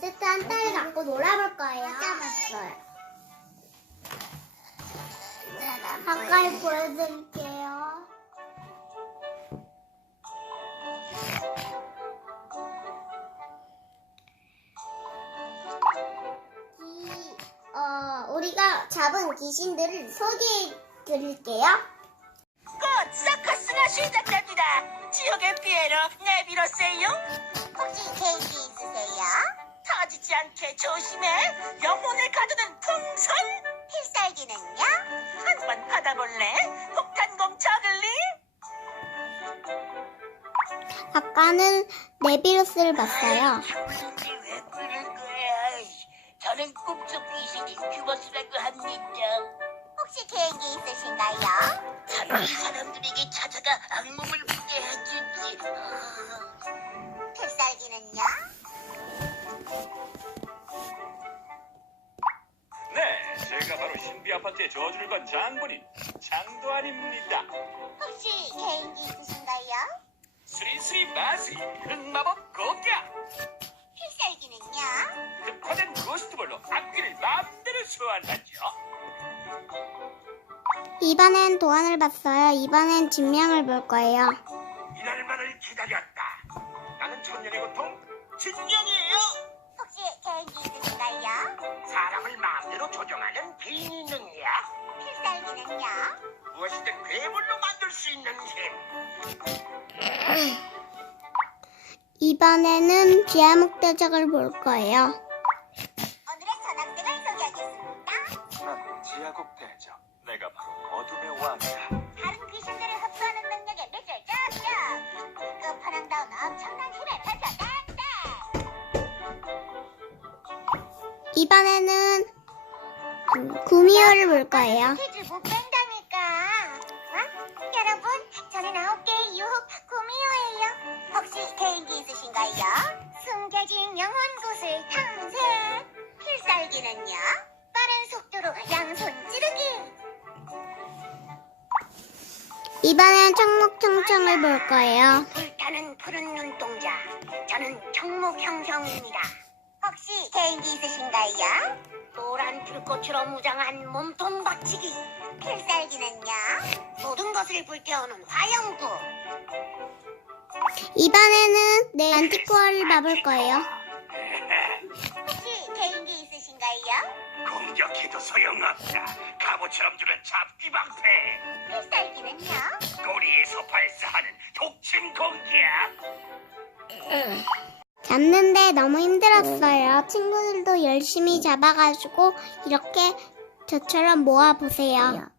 세트 한딸 갖고 놀아볼 거예요. 맞아요. 가까이 보여드릴게요. 이, 어, 우리가 잡은 귀신들을 소개해 드릴게요. 곧 서커스가 시작됩니다. 지옥의 피해로 내밀었어요. 않게 조심해. 영혼을 가두는 풍선. 필살기는요? 한번 받아볼래? 폭탄공 저글리. 아까는 네비루스를 봤어요. 왜 부르는 거야? 저는 꿈속 귀신 인 큐버스라고 합니다. 혹시 개인기 있으신가요? 다른 사람들에게 찾아가 악몽을 신비 아파트의 저주를 건 장본인 장도환입니다. 혹시 개인기 있으신가요? 스리스리 마시 흑마법 공격 필살기는요? 흑화된 고스트볼로 악귀를 마음대로 소환하죠. 이번엔 도안을 봤어요. 이번엔 진명을 볼 거예요. 이날만을 기다렸다. 나는 천년의 고통 진명이에요. 혹시 개인기 마음대로 조종하는 비니 능력. 필살기는요? 무엇이든 괴물로 만들 수 있는 힘. 이번에는 비아목대적을 볼 거예요. 오늘의 전학생을 소개하겠습니다. 지하국 대적. 내가 바로 어둠의 왕이다. 다른 귀신들을 흡수하는 능력에 짝짝! 끝판왕다운 엄청난 힘을 펼쳐낸다! 이번에는 음, 구미호를 볼 거예요. 퀴즈 못 뺀다니까. 어? 여러분, 저는 아홉 개의 유혹 구미호예요. 혹시 개인기 있으신가요? 숨겨진 영혼 곳을 탐색. 필살기는요? 빠른 속도로 양손 찌르기. 이번엔 청목청청을 볼 거예요. 불타는 푸른 눈동자. 저는 청목형형입니다. 혹시 개인기 있으신가요? 노란 불꽃으로 무장한 몸통 박치기. 필살기는요? 모든 것을 불태우는 화영구. 이번에는 내 안티코어를 봐볼 거예요. 혹시 개인기 있으신가요? 공격해도 소용없다. 갑오처럼 주는 잡기 방패. 필살기는요? 꼬리에서 발사하는 독침 공격. 잡는데 너무 힘들었어요. 친구들도 열심히 잡아가지고 이렇게 저처럼 모아보세요.